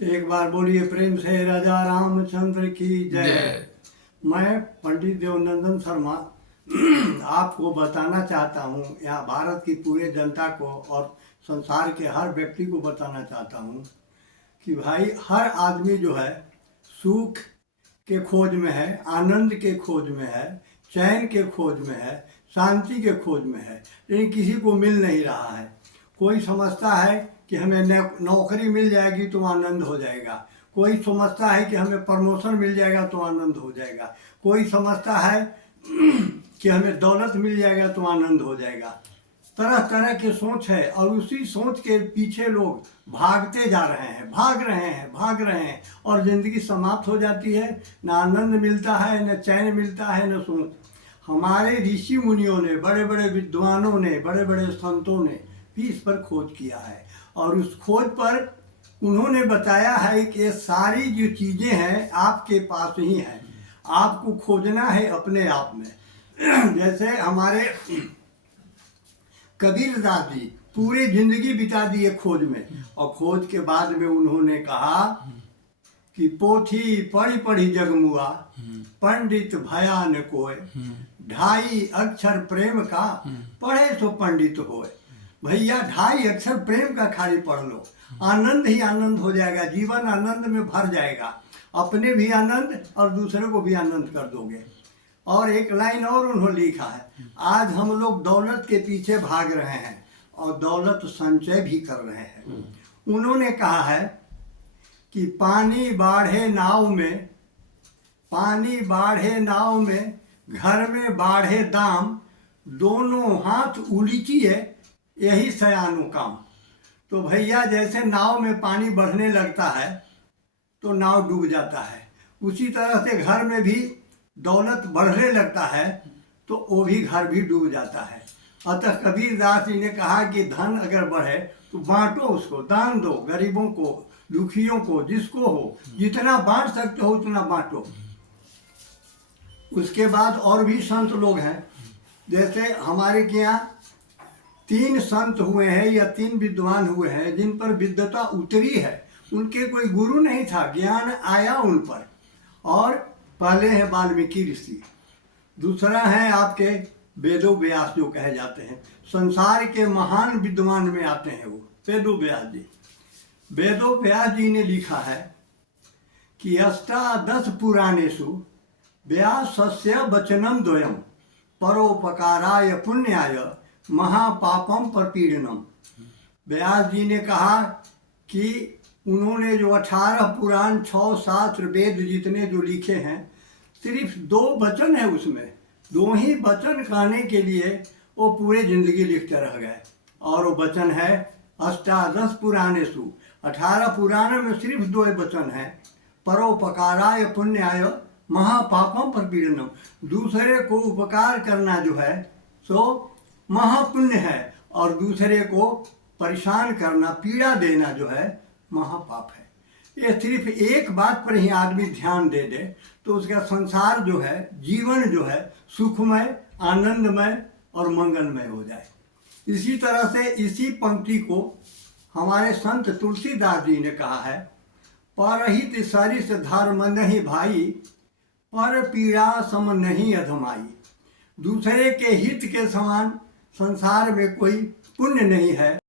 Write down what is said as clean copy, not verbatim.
एक बार बोलिए प्रेम से राजा रामचंद्र की जय। जय। मैं पंडित देवनंदन शर्मा आपको बताना चाहता हूँ, यहाँ भारत की पूरे जनता को और संसार के हर व्यक्ति को बताना चाहता हूँ कि भाई हर आदमी जो है सुख के खोज में है, आनंद के खोज में है, चैन के खोज में है, शांति के खोज में है, लेकिन किसी को मिल नहीं रहा है। कोई समझता है कि हमें नौकरी मिल जाएगी तो आनंद हो जाएगा, कोई समझता है कि हमें प्रमोशन मिल जाएगा तो आनंद हो जाएगा, कोई समझता है कि हमें दौलत मिल जाएगा तो आनंद हो जाएगा। तरह तरह की सोच है और उसी सोच के पीछे लोग भागते जा रहे हैं, भाग रहे हैं और ज़िंदगी समाप्त हो जाती है। न आनंद मिलता है, न चैन मिलता है, न सोच। हमारे ऋषि मुनियों ने, बड़े बड़े विद्वानों ने, बड़े बड़े संतों ने भी इस पर खोज किया है और उस खोज पर उन्होंने बताया है कि ये सारी जो चीज़ें हैं आपके पास ही हैं, आपको खोजना है अपने आप में। जैसे हमारे कबीरदास जी पूरी जिंदगी बिता दिए खोज में, और खोज के बाद में उन्होंने कहा कि पोथी पढ़ी पढ़ी जगमुआ, पंडित भया न कोय, ढाई अक्षर प्रेम का, पढ़े तो पंडित होए। भैया 2.5 अक्षर प्रेम का खाली पढ़ लो, आनंद ही आनंद हो जाएगा, जीवन आनंद में भर जाएगा, अपने भी आनंद और दूसरे को भी आनंद कर दोगे। और एक लाइन और उन्होंने लिखा है, आज हम लोग दौलत के पीछे भाग रहे हैं और दौलत संचय भी कर रहे हैं। उन्होंने कहा है कि पानी बाढ़े नाव में, पानी बाढ़े नाव में, घर में बाढ़े दाम, दोनों हाथ उलीचिए यही सयानु काम। तो भैया जैसे नाव में पानी बढ़ने लगता है तो नाव डूब जाता है, उसी तरह से घर में भी दौलत बढ़ने लगता है तो वो भी घर भी डूब जाता है। अतः कबीरदास जी ने कहा कि धन अगर बढ़े तो बांटो, उसको दान दो, गरीबों को, दुखियों को, जिसको हो, जितना बांट सकते हो उतना बांटो। उसके बाद और भी संत लोग हैं, जैसे हमारे के यहाँ 3 संत हुए हैं या 3 विद्वान हुए हैं जिन पर विद्वता उतरी है। उनके कोई गुरु नहीं था, ज्ञान आया उन पर। और पहले हैं वाल्मीकि ऋषि, दूसरा है आपके वेदो व्यास जो कहे जाते हैं, संसार के महान विद्वान में आते हैं वो वेदो व्यास जी। वेदो व्यास जी ने लिखा है कि अष्टादश पुराणेषु व्यासस्य वचनम द्वयम, परोपकाराय पुण्याय महापापम परपीड़नम। व्यास जी ने कहा कि उन्होंने जो 18 पुराण, 6 शास्त्र, वेद जितने जो लिखे हैं, सिर्फ 2 वचन है उसमें, 2 ही वचन कहने के लिए वो पूरे जिंदगी लिखते रह गए। और वो वचन है अष्टादश पुराणेषु, 18 पुराण में सिर्फ 2 वचन है, परोपकाराय पुण्याय महापापम परपीड़नम। दूसरे को उपकार करना जो है सो महापुण्य है, और दूसरे को परेशान करना, पीड़ा देना जो है महापाप है। ये सिर्फ एक बात पर ही आदमी ध्यान दे दे तो उसका संसार जो है, जीवन जो है सुखमय, आनंदमय और मंगलमय हो जाए। इसी तरह से इसी पंक्ति को हमारे संत तुलसीदास जी ने कहा है, परहित सरिस धर्म नहीं भाई, पर पीड़ा सम नहीं अधमाई। दूसरे के हित के समान संसार में कोई पुण्य नहीं है।